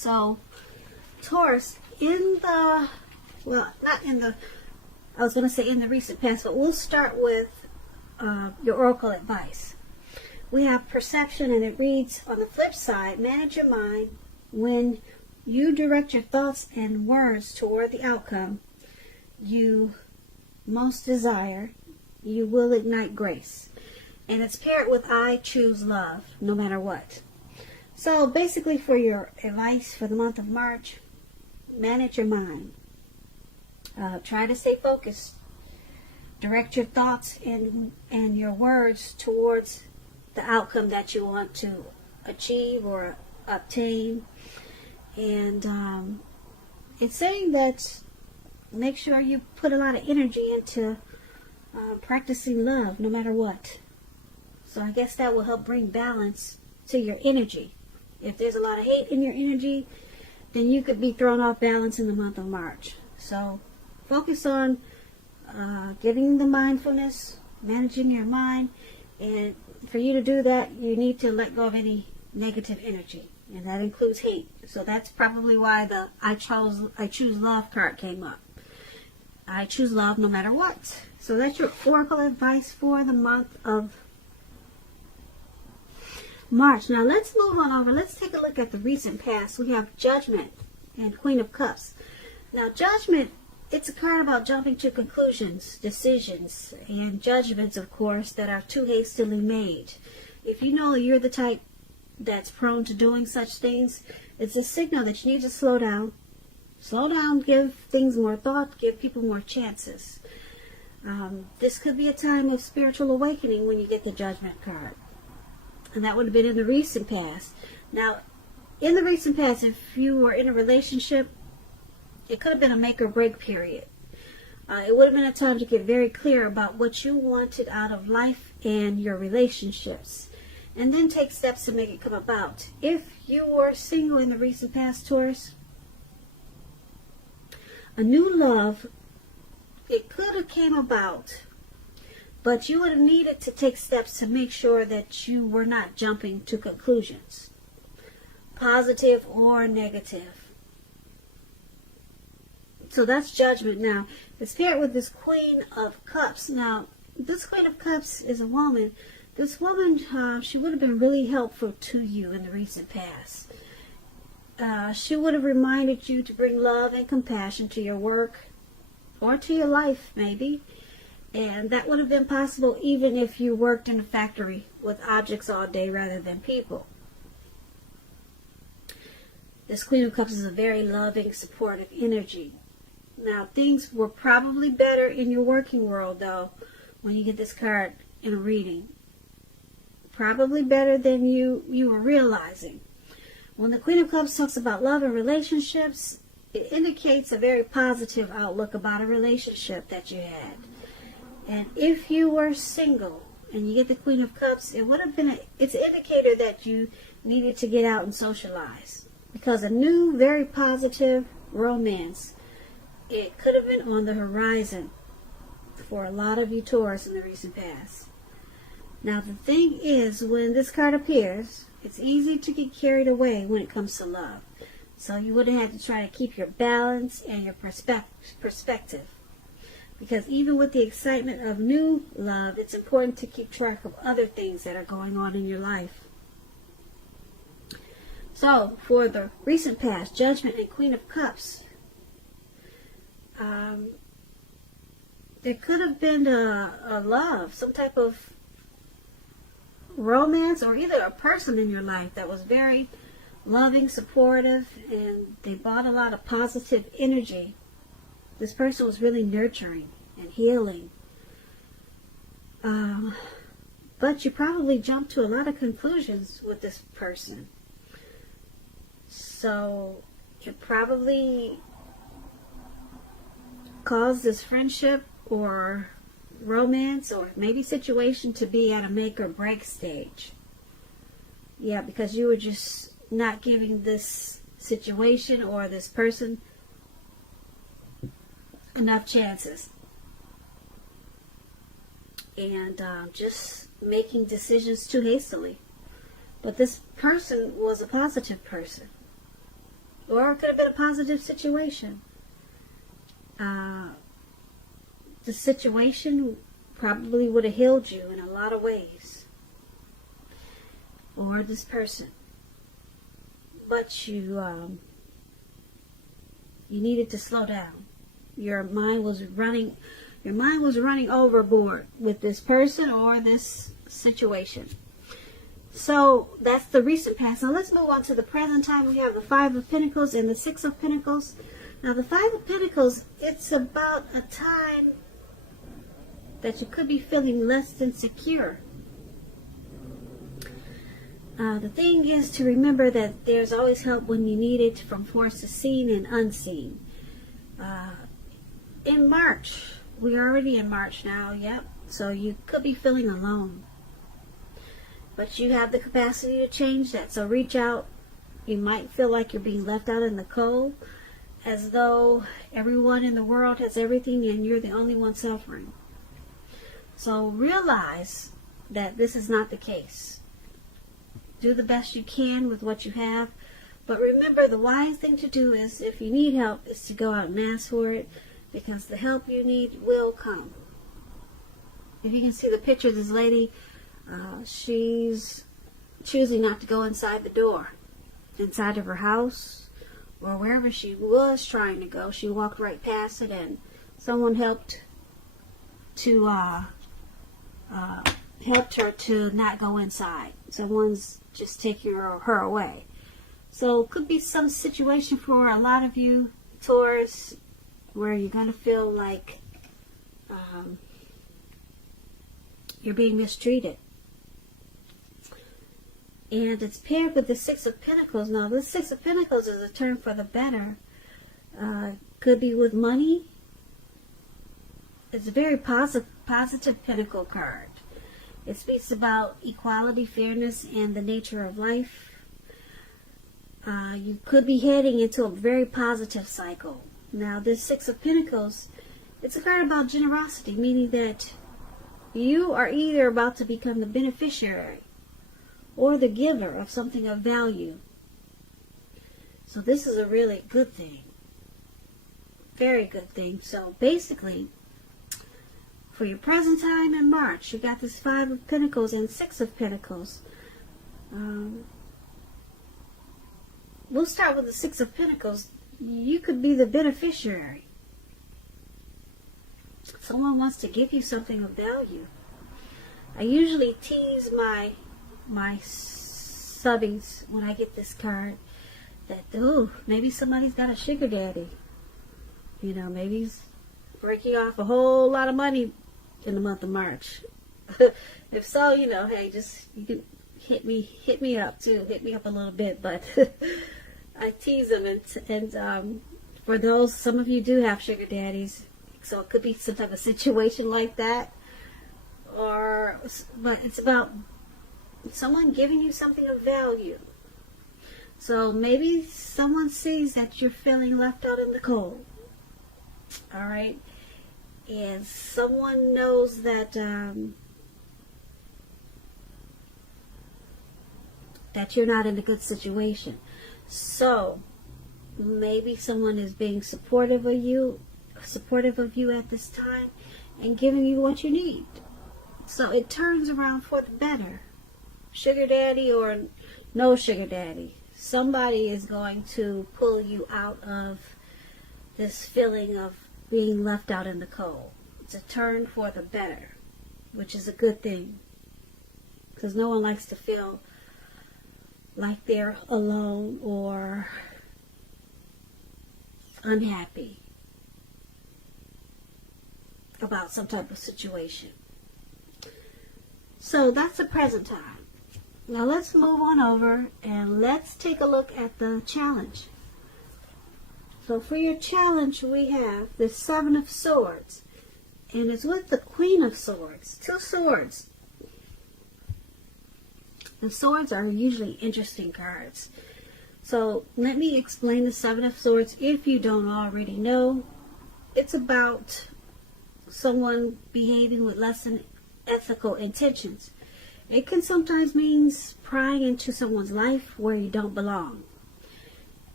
So, Taurus, in the, well, not in the, I was going to say in the recent past, but we'll start with your oracle advice. We have perception, and it reads, on the flip side, manage your mind. When you direct your thoughts and words toward the outcome you most desire, you will ignite grace. And it's paired with I choose love, no matter what. So basically, for your advice for the month of March, manage your mind. Try to stay focused. Direct your thoughts and your words towards the outcome that you want to achieve or obtain. And it's saying that make sure you put a lot of energy into practicing love, no matter what. So I guess that will help bring balance to your energy. If there's a lot of hate in your energy, then you could be thrown off balance in the month of March. So focus on getting the mindfulness, managing your mind, and for you to do that, you need to let go of any negative energy, and that includes hate. So that's probably why the I choose love card came up. I choose love no matter what. So that's your oracle advice for the month of March. Now let's move on over. Let's take a look at the recent past. We have Judgment and Queen of Cups. Now Judgment, it's a card about jumping to conclusions, decisions, and judgments, of course, that are too hastily made. If you know you're the type that's prone to doing such things, it's a signal that you need to slow down. Slow down, give things more thought, give people more chances. This could be a time of spiritual awakening when you get the Judgment card. And that would have been in the recent past. Now, in the recent past, if you were in a relationship, it could have been a make or break period. It would have been a time to get very clear about what you wanted out of life and your relationships, and then take steps to make it come about. If you were single in the recent past, Taurus, a new love, it could have came about, but you would have needed to take steps to make sure that you were not jumping to conclusions, positive or negative. So that's Judgment. Now, it's paired with this Queen of Cups. Now, this Queen of Cups is a woman. This woman, she would have been really helpful to you in the recent past. She would have reminded you to bring love and compassion to your work or to your life, maybe. And that would have been possible even if you worked in a factory with objects all day rather than people. This Queen of Cups is a very loving, supportive energy. Now, things were probably better in your working world, though, when you get this card in a reading. Probably better than you were realizing. When the Queen of Cups talks about love and relationships, it indicates a very positive outlook about a relationship that you had. And if you were single and you get the Queen of Cups, it would have been it's an indicator that you needed to get out and socialize. Because a new, very positive romance, it could have been on the horizon for a lot of you Taurus in the recent past. Now the thing is, when this card appears, it's easy to get carried away when it comes to love. So you would have had to try to keep your balance and your perspective. Because even with the excitement of new love, it's important to keep track of other things that are going on in your life. So, for the recent past, Judgment and Queen of Cups, there could have been a love, some type of romance, or either a person in your life that was very loving, supportive, and they brought a lot of positive energy. This person was really nurturing and healing. But you probably jumped to a lot of conclusions with this person. So it probably caused this friendship or romance or maybe situation to be at a make or break stage. Yeah, because you were just not giving this situation or this person enough chances. And just making decisions too hastily. But this person was a positive person. Or it could have been a positive situation. The situation probably would have healed you in a lot of ways. Or this person. But you needed to slow down. Your mind was running overboard with this person or this situation. So that's the recent past. Now let's move on to the present time. We have the Five of Pentacles and the Six of Pentacles. Now the Five of Pentacles, it's about a time that you could be feeling less than secure. The thing is to remember that there's always help when you need it, from forces seen and unseen. In March, we're already in March now, yep. So you could be feeling alone. But you have the capacity to change that. So reach out. You might feel like you're being left out in the cold, as though everyone in the world has everything and you're the only one suffering. So realize that this is not the case. Do the best you can with what you have. But remember, the wise thing to do is, if you need help, is to go out and ask for it, because the help you need will come. If you can see the picture of this lady, she's choosing not to go inside the door, inside of her house, or wherever she was trying to go. She walked right past it, and someone helped her to not go inside. Someone's just taking her away. So it could be some situation for a lot of you, Taurus, where you're going to feel like you're being mistreated. And it's paired with the Six of Pentacles. Now, this Six of Pentacles is a term for the better. Could be with money. It's a very positive Pentacle card. It speaks about equality, fairness, and the nature of life. You could be heading into a very positive cycle. Now, this Six of Pentacles, it's a card about generosity, meaning that you are either about to become the beneficiary or the giver of something of value. So this is a really good thing. Very good thing. So basically, for your present time in March, you got this Five of Pentacles and Six of Pentacles. We'll start with the Six of Pentacles. You could be the beneficiary. Someone wants to give you something of value. I usually tease my subbies when I get this card that, maybe somebody's got a sugar daddy. You know, maybe he's breaking off a whole lot of money in the month of March. If so, hey, just you can hit me up too. Hit me up a little bit, but I tease them, and for those, some of you do have sugar daddies, so it could be some type of situation like that, but it's about someone giving you something of value. So maybe someone sees that you're feeling left out in the cold. All right, and someone knows that that you're not in a good situation. So maybe someone is being supportive of you at this time and giving you what you need. So it turns around for the better. Sugar daddy or no sugar daddy, somebody is going to pull you out of this feeling of being left out in the cold. It's a turn for the better, which is a good thing, because no one likes to feel like they're alone or unhappy about some type of situation. So that's the present time. Now let's move on over and let's take a look at the challenge. So for your challenge, we have the Seven of Swords, and it's with the Queen of Swords. Two swords. The swords are usually interesting cards. So let me explain the Seven of Swords if you don't already know. It's about someone behaving with less than ethical intentions. It can sometimes mean prying into someone's life where you don't belong.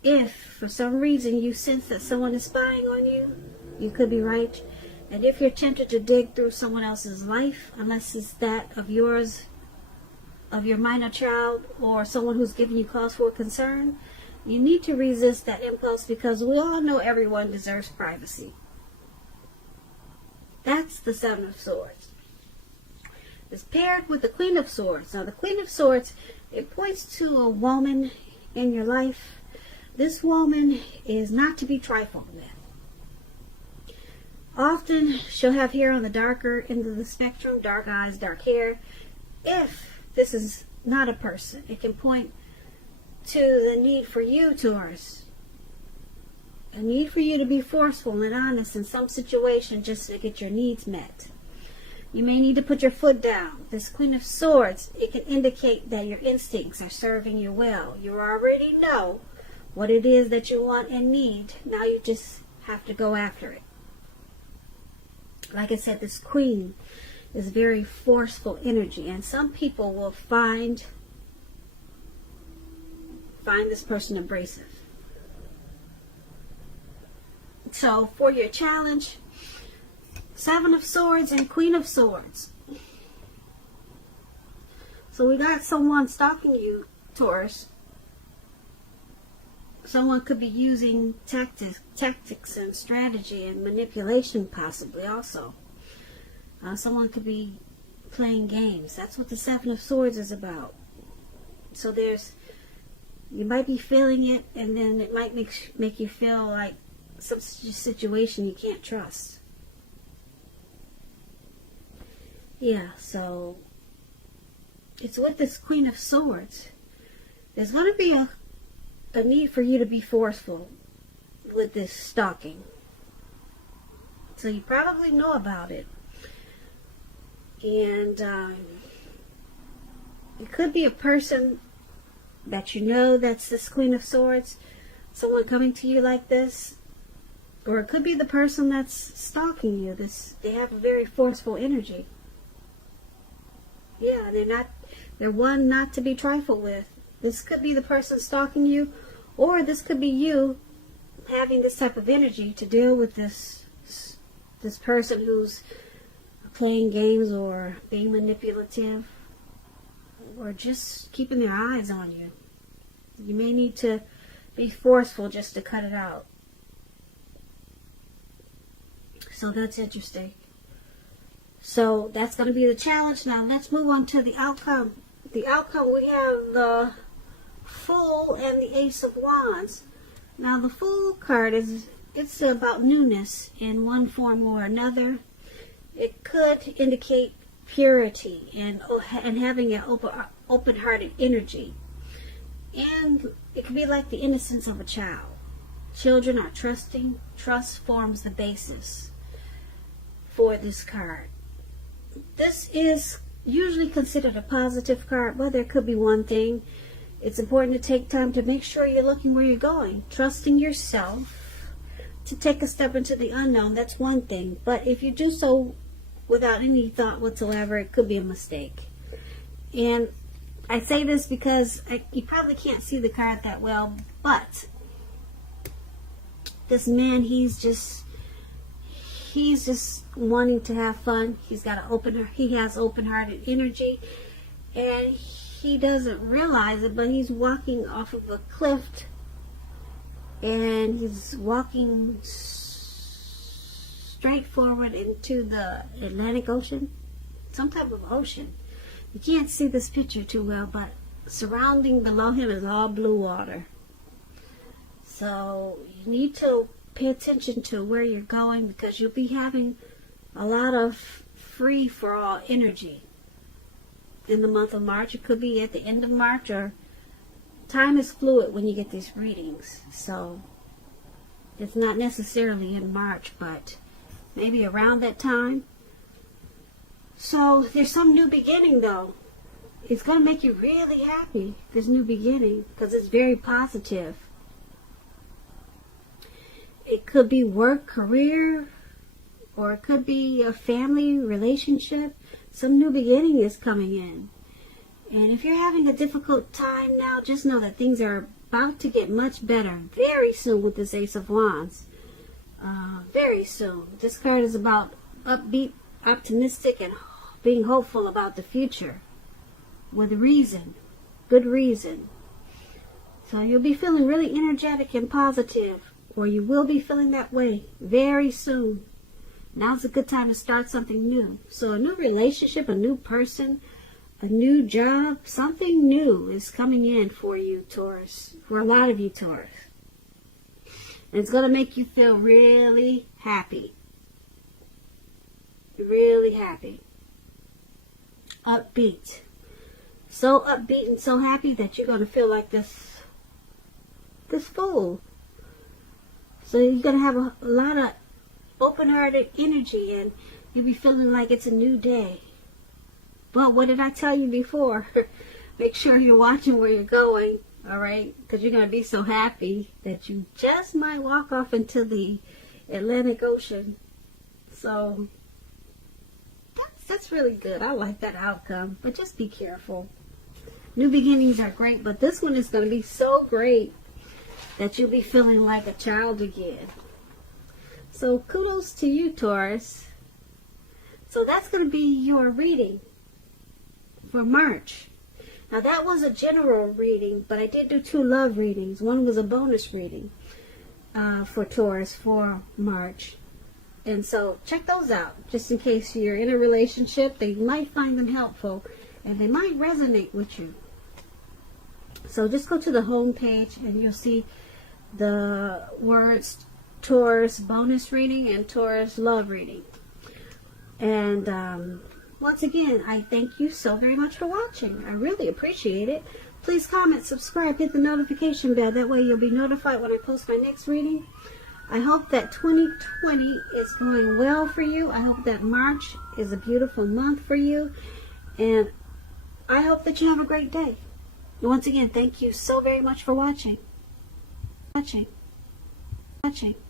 if for some reason you sense that someone is spying on you, you could be right. And if you're tempted to dig through someone else's life, unless it's that of yours, of your minor child, or someone who's giving you cause for concern, you need to resist that impulse, because we all know everyone deserves privacy. That's the Seven of Swords. It's paired with the Queen of Swords. Now, the Queen of Swords, it points to a woman in your life. This woman is not to be trifled with. Often, she'll have hair on the darker end of the spectrum, dark eyes, dark hair. If this is not a person, it can point to the need for you, Taurus. A need for you to be forceful and honest in some situation just to get your needs met. You may need to put your foot down. This Queen of Swords, it can indicate that your instincts are serving you well. You already know what it is that you want and need. Now you just have to go after it. Like I said, this Queen is very forceful energy, and some people will find this person abrasive. So for your challenge, Seven of Swords and Queen of Swords. So we got someone stalking you, Taurus. Someone could be using tactics and strategy and manipulation, possibly also. Someone could be playing games. That's what the Seven of Swords is about. So you might be feeling it, and then it might make you feel like some situation you can't trust. Yeah, so it's with this Queen of Swords. There's going to be a need for you to be forceful with this stalking. So you probably know about it. And it could be a person that you know that's this Queen of Swords. Someone coming to you like this. Or it could be the person that's stalking you. They have a very forceful energy. Yeah, they're one not to be trifled with. This could be the person stalking you, or this could be you having this type of energy to deal with this person who's playing games or being manipulative or just keeping their eyes on you. You may need to be forceful just to cut it out. So that's interesting. So that's going to be the challenge. Now let's move on to the outcome. The outcome, we have the Fool and the Ace of Wands. Now the Fool card it's about newness in one form or another. It could indicate purity and having an open-hearted energy. And it could be like the innocence of a child. Children are trusting. Trust forms the basis for this card. This is usually considered a positive card, but there could be one thing. It's important to take time to make sure you're looking where you're going. Trusting yourself to take a step into the unknown, that's one thing. But if you do so without any thought whatsoever, it could be a mistake. And I say this because you probably can't see the card that well, but this man, he's just wanting to have fun. He has open-hearted energy, and he doesn't realize it, but he's walking off of a cliff, and he's walking straight forward into the Atlantic Ocean, some type of ocean. You can't see this picture too well, but surrounding below him is all blue water. So you need to pay attention to where you're going, because you'll be having a lot of free-for-all energy in the month of March. It could be at the end of March, or time is fluid when you get these readings. So it's not necessarily in March, but maybe around that time. So there's some new beginning, though. It's going to make you really happy, this new beginning, because it's very positive. It could be work, career, or it could be a family relationship. Some new beginning is coming in. And if you're having a difficult time now, just know that things are about to get much better very soon with this Ace of Wands. Very soon. This card is about upbeat, optimistic, and being hopeful about the future with reason, good reason. So you'll be feeling really energetic and positive, or you will be feeling that way very soon. Now's a good time to start something new. So a new relationship, a new person, a new job, something new is coming in for you, Taurus, for a lot of you, Taurus. And it's going to make you feel really happy. Really happy. Upbeat. So upbeat and so happy that you're going to feel like this fool. So you're going to have a lot of open-hearted energy, and you'll be feeling like it's a new day. But what did I tell you before? Make sure you're watching where you're going, all right? Because you're going to be so happy that you just might walk off into the Atlantic Ocean. So that's really good. I like that outcome. But just be careful. New beginnings are great, but this one is going to be so great that you'll be feeling like a child again. So kudos to you, Taurus. So that's going to be your reading for March. Now that was a general reading, but I did do 2 love readings. One was a bonus reading for Taurus for March. And so check those out, just in case you're in a relationship. They might find them helpful, and they might resonate with you. So just go to the home page, and you'll see the words Taurus bonus reading and Taurus love reading. And once again, I thank you so very much for watching. I really appreciate it. Please comment, subscribe, hit the notification bell. That way you'll be notified when I post my next reading. I hope that 2020 is going well for you. I hope that March is a beautiful month for you. And I hope that you have a great day. And once again, thank you so very much for watching. Watching.